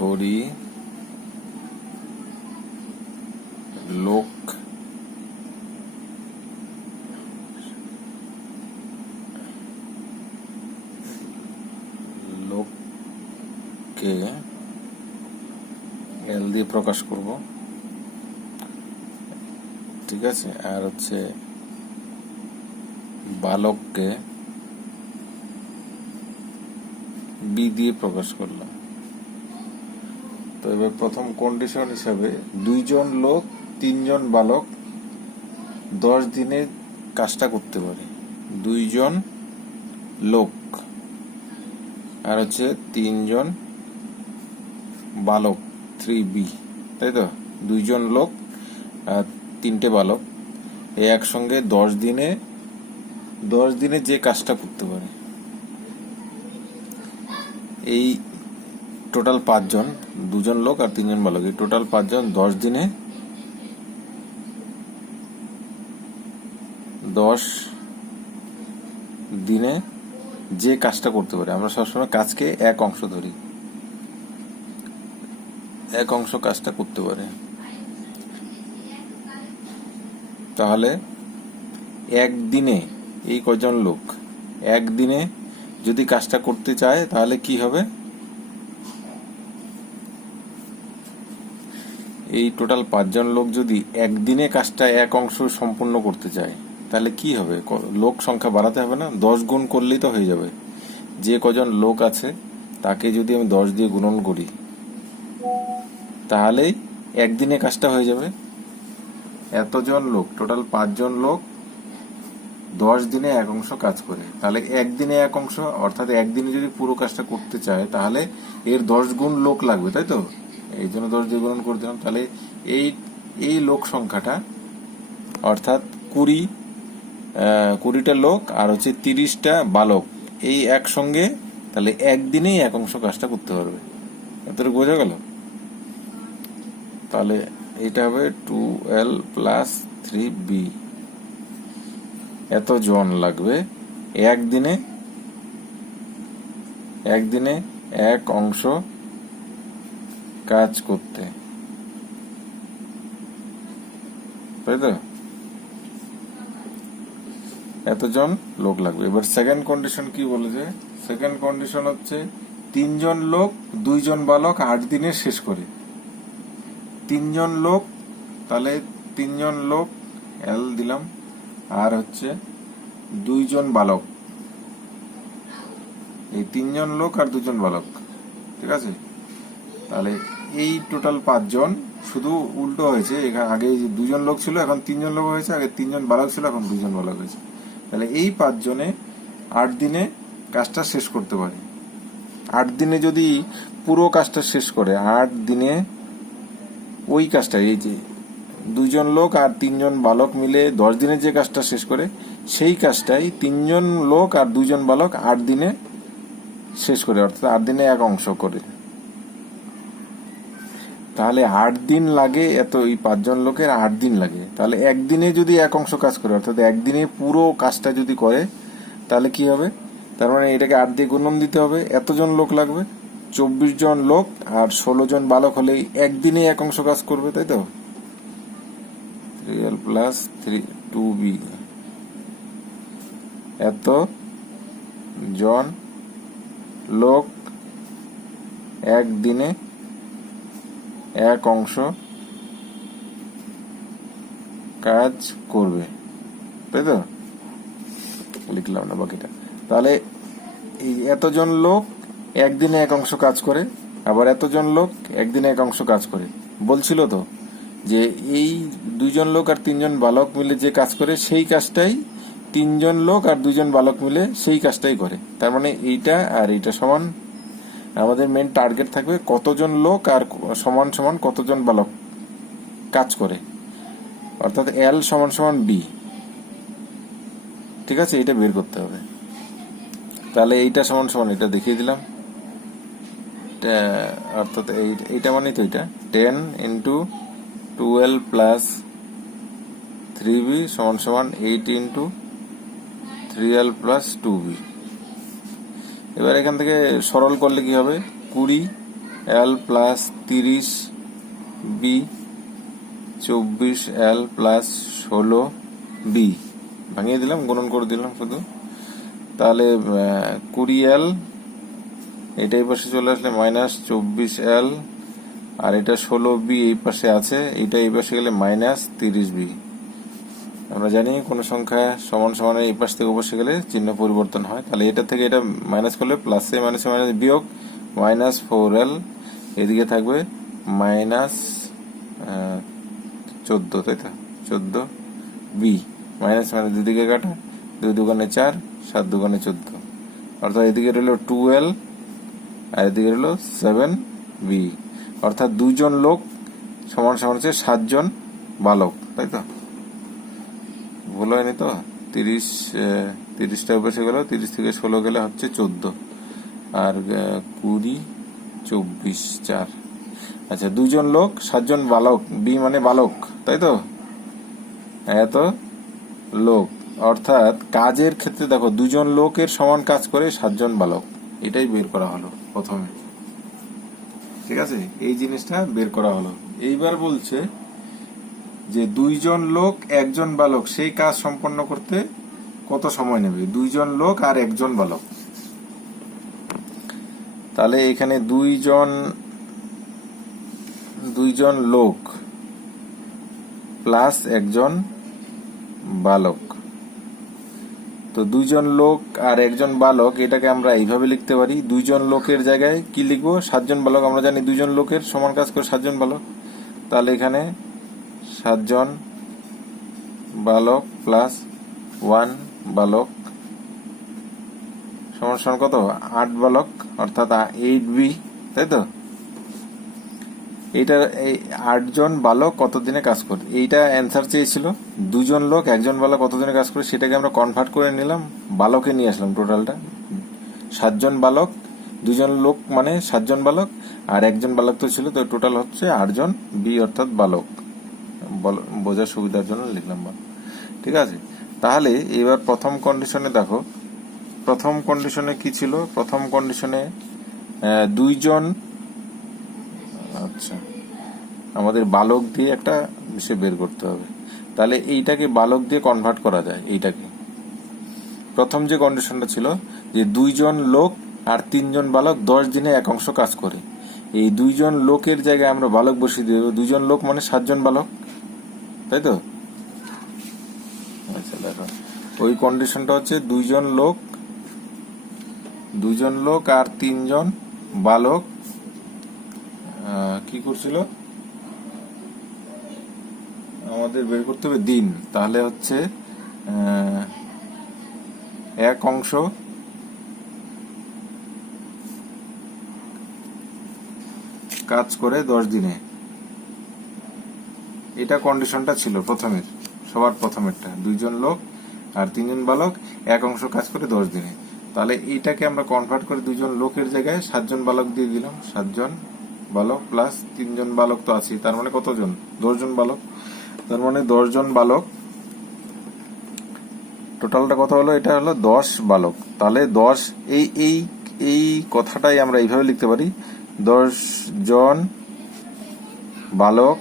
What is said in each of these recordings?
ধরি লোককে এল দিয়ে প্রকাশ করব, ঠিক আছে। আর হচ্ছে বালককে বি দিয়ে প্রকাশ করলাম। তো এবার প্রথম কন্ডিশন হিসাবে 2 জন লোক 3 জন বালক 10 দিনে কাজটা করতে পারে। 2 জন লোক আর হচ্ছে 3 জন বালক 3B, তাই তো। 2 জন লোক আর 3টে বালক এই একসঙ্গে 10 দিনে যে কাজটা করতে পারে। এই টোটাল 5 জন, 2 জন লোক আর 3 জন বালক, এই টোটাল 5 জন 10 দিনে যে কাজটা করতে পারে। আমরা সবসময় কাজকে এক অংশ ধরি, এক অংশ কাজটা করতে পারে। তাহলে একদিনে এই কজন লোক একদিনে যদি কাজটা করতে চায় তাহলে কি হবে? এই টোটাল 5 জন লোক যদি একদিনে কাজটা এক অংশ সম্পূর্ণ করতে চায় তাহলে কি হবে? লোক সংখ্যা বাড়াতে হবে না, 10 গুণ করলেই তো হয়ে যাবে। যে কজন লোক আছে তাকে যদি আমি 10 দিয়ে গুণন করি তাহলেই একদিনে কাজটা হয়ে যাবে। এতজন লোক, টোটাল 5 জন লোক 10 দিনে এক অংশ কাজ করে, তাহলে একদিনে এক অংশ, অর্থাৎ একদিনে যদি পুরো কাজটা করতে চায় তাহলে এর 10 গুণ লোক লাগবে, তাই তো। এই জন্য 10 দিয়ে গুণন করে দিলাম। তাহলে এই লোক সংখ্যাটা অর্থাৎ 20টা লোক আর হচ্ছে 30টা বালক এই একসঙ্গে তাহলে একদিনেই এক অংশ কাজটা করতে পারবে। এতটুকু বোঝা গেল? তাহলে এটা হবে 2L + 3B। এতজন লাগবে একদিনে এক অংশ কাজ করতে, তাই তো। এতজন লোক লাগবে। এবার সেকেন্ড কন্ডিশন কি বলেছে? সেকেন্ড কন্ডিশন হচ্ছে 3 জন লোক 2 জন বালক 8 দিনে শেষ করে। 3 জন লোক, তাহলে 3 জন লোক এল দিলাম আর হচ্ছে 2 জন বালক, এই 3 জন লোক আর 2 জন বালক, ঠিক আছে। তাহলে এই টোটাল 5 জন শুধু উল্টো হয়েছে, এখানে আগে 2 জন লোক ছিল এখন 3 জন লোক হয়েছে, আগে 3 জন বালক ছিল এখন 2 জন বালক হয়েছে। তাহলে এই 5 জনে 8 দিনে কাজটা শেষ করতে পারে। 8 দিনে যদি পুরো কাজটা শেষ করে, 8 দিনে ওই কাজটা, এই যে 2 জন লোক আর 3 জন বালক মিলে 10 দিনে যে কাজটা শেষ করে সেই কাজটাই 3 জন লোক আর 2 জন বালক 8 দিনে শেষ করে, অর্থাৎ 8 দিনে এক অংশ করে। তাহলে 8 দিন লাগে, এই 5 জন লোকের 8 দিন লাগে। তাহলে একদিনে যদি এক অংশ কাজ করে, অর্থাৎ একদিনে পুরো কাজটা যদি করে তাহলে কি হবে? তার মানে এটাকে 8 দিয়ে গুণন দিতে হবে। এতজন লোক লাগবে, 24 জন লোক আর 16 জন বালক হলেই একদিনে এক অংশ কাজ করবে, তাই তো। 3L + 2B। এত জন লোক একদিনে এক অংশ কাজ করবে, তাই তো। লিখলাম না বাকিটা। তাহলে এই এতজন লোক একদিনে এক অংশ কাজ করে, আবার এতজন লোক একদিনে এক অংশ কাজ করে। বলছিল তো যে এই 2 জন লোক আর 3 জন বালক মিলে যে কাজ করে সেই কাজটাই 3 জন লোক আর 2 জন বালক মিলে সেই কাজটাই করে। তার মানে এইটা আর এইটা সমান। আমাদের মেন টার্গেট থাকবে কতজন লোক আর সমান সমান কতজন বালক কাজ করে, অর্থাৎ L = B, ঠিক আছে। এটা বের করতে হবে। তাহলে এইটা সমান সমান এটা দেখিয়ে দিলাম, অর্থাৎ এইটা মানে তো এটা 10 × 2L + 3B = 8 × 3L + 2B। এবার এখান থেকে সরল করলে কি হবে? 20 এল প্লাস 30 বি, 24 এল প্লাস 16 বি, ভাঙিয়ে দিলাম, গুণন করে দিলাম শুধু। তাহলে 20 এল, এটা এই পাশে চলে আসলে মাইনাস 24 এল, আর এটা 16 বি এই পাশে আছে, এটা এই পাশে গেলে মাইনাস 30 বি। আমরা জানি কোন সংখ্যা সমান সমানের এই পাশ থেকে ও পাশে গেলে চিহ্ন পরিবর্তন হয়। তাহলে এটা থেকে এটা মাইনাস করলে প্লাসে মাইনাসে মাইনাস বিয়োগ মাইনাস 4L, এদিকে থাকবে মাইনাস 14, তাই তো 14 বি, মাইনাস মাইনাস দুদিকে কাটা, 2 দুগুণে 4, 7 দুগুণে 14, অর্থাৎ এদিকে রইল 2L আর এদিকে রইল 7 বি, অর্থাৎ 2 জন লোক সমান সমান হচ্ছে 7 জন বালক, তাই তো? ভুল হয়নি তো? 30টা বসে গেল, 30 থেকে 16 গেলে হচ্ছে 14, আর 20, 24, 4। আচ্ছা, 2 জন লোক 7 জন বালক, বি মানে বালক, তাই তো? এত লোক, অর্থাৎ কাজের ক্ষেত্রে দেখো 2 জন লোকের সমান কাজ করে 7 জন বালক, এটাই বের করা হলো প্রথমে। ঠিক আছে, এই জিনিসটা বের করা হলো। এইবার বলছে যে 2 জন লোক 1 জন বালক সেই কাজ সম্পন্ন করতে কত সময় নেবে? 2 জন লোক আর 1 জন বালক, তাহলে এখানে 2 জন লোক প্লাস 1 জন বালক। তো 2 জন লোক আর 1 জন বালক, এটাকে আমরা এইভাবে লিখতে পারি, 2 জন লোকের জায়গায় কি লিখবো? 7 জন বালক। আমরা জানি 2 জন লোকের সমান কাজ করে 7 জন বালক, তাহলে এখানে 7 জন বালক প্লাস 1 বালক সমান সমান কত? 8 বালক, অর্থাৎ 8 বি, তাই তো? এইটা এই 8 জন বালক কতদিনে কাজ করে, এইটা অ্যান্সার চেয়েছিল। 2 জন লোক 1 জন বালক কতদিনে কাজ করে, সেটাকে আমরা কনভার্ট করে নিলাম, বালকে নিয়ে আসলাম টোটালটা। 7 জন বালক, 2 জন লোক মানে 7 জন বালক, আর 1 জন বালক তো ছিল, তো টোটাল হচ্ছে 8 জন বি, অর্থাৎ বালক। বোঝার সুবিধার জন্য লিখলাম বালক। ঠিক আছে, তাহলে এবার প্রথম কন্ডিশনে দেখো, প্রথম কন্ডিশনে কি ছিল? প্রথম কন্ডিশনে 2 জন, আচ্ছা আমাদের বালক দিয়ে একটা বিষয় বের করতে হবে, তাহলে এইটাকে বালক দিয়ে কনভার্ট করা যায়। এইটাকে প্রথম যে কন্ডিশনটা ছিল যে 2 জন লোক আর 3 জন বালক 10 দিনে এক অংশ কাজ করে, এই 2 জন লোকের জায়গায় আমরা বালক বসিয়ে দেব। 2 জন লোক মানে 7 জন বালক, তাই তো? আচ্ছা দেখো, ওই কন্ডিশনটা হচ্ছে 2 জন লোক আর 3 জন বালক কি করছিল, আমাদের বের করতে হবে দিন। তাহলে হচ্ছে এক অংশ কাজ করে 10 দিনে, এটা কন্ডিশনটা ছিল প্রথমের, সবার প্রথমেরটা। 2 জন লোক আর 3 জন বালক এক অংশ কাজ করে 10 দিনে। তাহলে এইটাকে আমরা কনভার্ট করে 2 জন লোকের জায়গায় 7 জন বালক দিয়ে দিলাম, 7 জন বালক প্লাস 3 জন বালক তো আছে, তার মানে কতজন? 10 জন বালক। তার মানে 10 জন বালক, টোটালটা কত হলো? এটা হলো 10 বালক। তাহলে 10, এই কথাটাই আমরা এইভাবে লিখতে পারি, 10 জন বালক,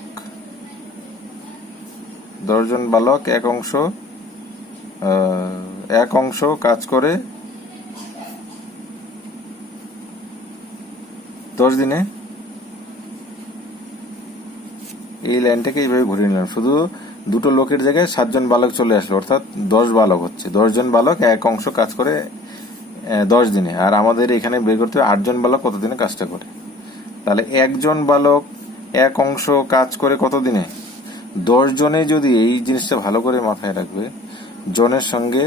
10 জন বালক এক অংশ কাজ করে 10 দিনে। এই লাইনটাকে এইভাবে ঘুরিয়ে নিলাম, শুধু 2 লোকের জায়গায় 7 জন বালক চলে আসলো, অর্থাৎ 10 বালক হচ্ছে। 10 জন বালক এক অংশ কাজ করে 10 দিনে, আর আমাদের এখানে বের করতে হবে 8 জন বালক কত দিনে কাজটা করে। তাহলে 1 জন বালক এক অংশ কাজ করে কত দিনে? 10 জনে, যদি এই জিনিসটা ভালো করে মাথায় রাখবে, জনের সঙ্গে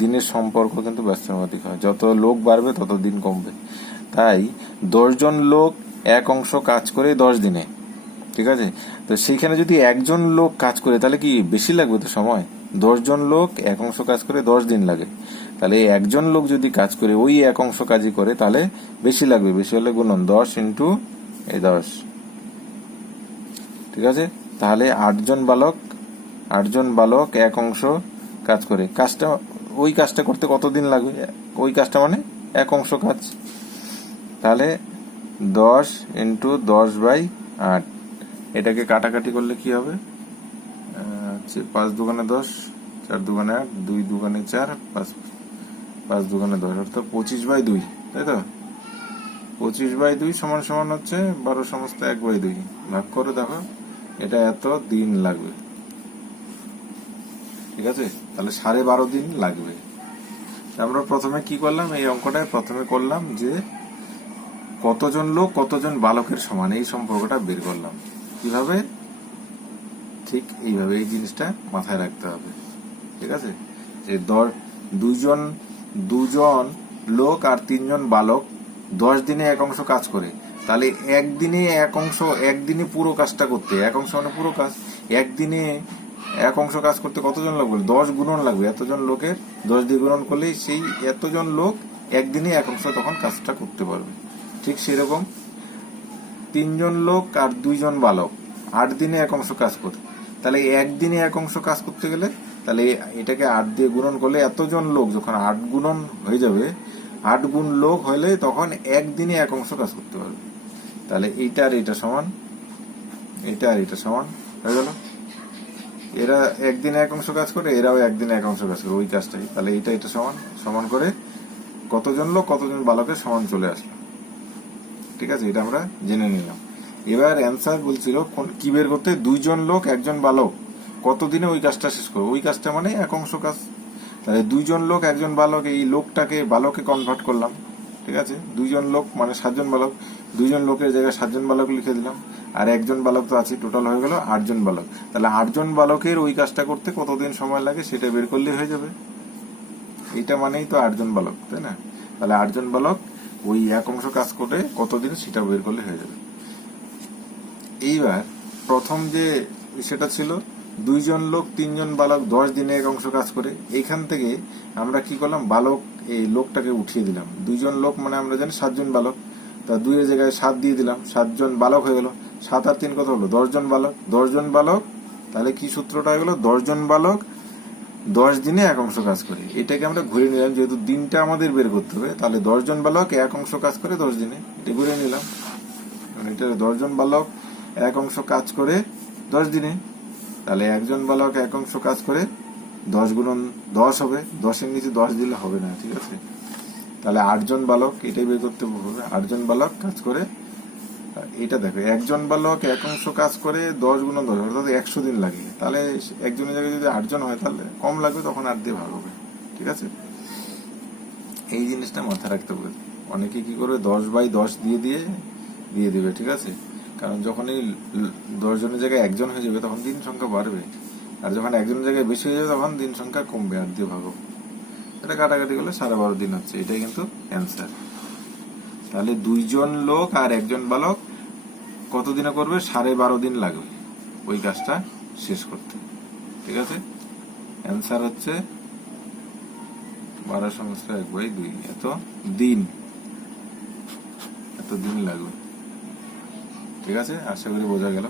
দিনের সম্পর্ক কিন্তু ব্যস্তানুপাতিক হয়, যত লোক বাড়বে তত দিন কমবে। তাই 10 জন লোক এক অংশ কাজ করে 10 দিনে, ঠিক আছে? তো সেইখানে যদি 1 জন লোক কাজ করে, তাহলে কি বেশি লাগবে তো সময়? 10 জন লোক এক অংশ কাজ করে 10 দিন লাগে, তাহলে 1 জন লোক যদি কাজ করে ওই এক অংশ কাজই করে, তাহলে বেশি লাগবে। বেশি হলে গুণন 10 ইন্টু 10, ঠিক আছে? তাহলে 8 জন বালক এক অংশ কাজ করে, ওই কাজটা করতে কতদিন লাগবে? ওই কাজটা মানে এক অংশ কাজ। তাহলে 10 × 10/8। এটাকে কাটাকাটি করলে কি হবে? 5 দুগুণে 10, 4 দুগুণে 8, 2 দুগুণে 4, 5 দুগুণে 10, অর্থাৎ 25/2, তাই তো? 25/2 সমান সমান হচ্ছে 12/1/2। ভাগ করে দেখো, এটা এত দিন লাগবে। ঠিক আছে, তাহলে 12.5 দিন লাগবে। আমরা প্রথমে কি করলাম? এই অঙ্কটায় প্রথমে করলাম যে কতজন লোক কতজন বালকের সমান, এই সম্পর্কটা বের করলাম। কিভাবে? ঠিক এইভাবে, এই জিনিসটা মাথায় রাখতে হবে। ঠিক আছে, যে দুজন লোক আর 3জন বালক 10 দিনে এক অংশ কাজ করে, তাহলে একদিনে এক অংশ, একদিনে পুরো কাজটা করতে, এক অংশ মানে পুরো কাজ, একদিনে এক অংশ কাজ করতে কতজন লাগবে? 10 গুণন লাগবে। এতজন লোকের 10 দিয়ে গুণন করলেই সেই এতজন লোক একদিনে এক অংশ তখন কাজটা করতে পারবে। ঠিক সেরকম 3জন লোক আর 2জন বালক 8 দিনে এক অংশ কাজ করে, তাহলে একদিনে এক অংশ কাজ করতে গেলে তাহলে এটাকে 8 দিয়ে গুণন করলে এতজন লোক যখন 8 গুণন হয়ে যাবে, 8 গুণ লোক হলে তখন একদিনে এক অংশ কাজ করতে পারবে। তাহলে এইটা আর এটা সমান, এটা আর এটা সমান হয়ে গেল। এরা একদিনে এক অংশ কাজ করে, এরাও একদিনে এক অংশ কাজ করে ওই কাজটাই। তাহলে এটা এটা সমান সমান করে কতজন লোক কতজন বালকের সমান চলে আসলো। ঠিক আছে, এটা আমরা জেনে নিলাম। এবার অ্যান্সার বলছিল কি বের করতে? 2জন লোক 1জন বালক কতদিনে ওই কাজটা শেষ করবে। ওই কাজটা মানে এক অংশ কাজ। তাহলে 2জন লোক 1জন বালক, এই লোকটাকে বালকে কনভার্ট করলাম। ঠিক আছে, 2জন লোক মানে 7জন বালক, 2জন লোকের জায়গায় 7জন বালক লিখে দিলাম, আর 1জন বালক তো আছে, টোটাল হয়ে গেল 8জন বালক। তাহলে 8জন বালকের ওই কাজটা করতে কতদিন সময় লাগে সেটা বের করলে হয়ে যাবে। এইটা মানেই তো 8জন বালক, তাই না? তাহলে 8জন বালক ওই এক অংশ কাজ করে কতদিন সেটা বের করলে হয়ে যাবে। এইবার প্রথম যে সেটা ছিল 2জন লোক 3জন বালক 10 দিনে এক অংশ কাজ করে, এইখান থেকে আমরা কি করলাম? বালক এই লোকটাকে উঠিয়ে দিলাম। 2জন লোক মানে আমরা জানি 7জন বালক, তা 2 এর জায়গায় 7 দিয়ে দিলাম, 7জন বালক হয়ে গেল। 7 আর 3 কত হলো? 10জন বালক। 10জন বালক, তাহলে কি সূত্রটা হয়ে গেল? 10জন বালক 10 দিনে এক অংশ কাজ করে। এটাকে আমরা ঘুরে নিলাম, যেহেতু দিনটা আমাদের বের করতে হবে, তাহলে 10জন বালক এক অংশ কাজ করে 10 দিনে, এটা ঘুরে নিলাম। এটা 10জন বালক এক অংশ কাজ করে 10 দিনে, তাহলে 1জন বালক এক অংশ কাজ করে 10 গুণন 10 হবে, 10-এর নিচে 10 দিলে হবে না। ঠিক আছে, তাহলে 8জন বালক, এটাই বের করতে হবে। 8জন বালক কাজ করে, এটা দেখো 1জন বালক এক অংশ কাজ করে 10 গুণন 10, অর্থাৎ 100 দিন লাগে। তাহলে একজনের জায়গায় যদি 8জন হয় তাহলে কম লাগবে, তখন 8 দিয়ে ভাগ হবে। ঠিক আছে, এই জিনিসটা মাথায় রাখতে হবে। অনেকে কি করবে? 10/10 দিয়ে দিবে। ঠিক আছে, কারণ যখন এই 10 জনের জায়গায় 1জন হয়ে যাবে তখন দিন সংখ্যা বাড়বে, আর যখন 1জনের জায়গায় বেশি হয়ে যাবে তখন দিন সংখ্যা কমবে, 8 দিয়ে ভাগ হবে। এটা কাটাকাটি করলে 12.5 দিন হচ্ছে, এটাই কিন্তু অ্যান্সার। তাহলে 2জন লোক আর 1জন বালক কত দিনে করবে? 12.5 দিন লাগবে ওই কাজটা শেষ করতে। ঠিক আছে, অ্যান্সার হচ্ছে 12/1/2, এত দিন লাগবে। ঠিক আছে, আশা করি বোঝা গেল।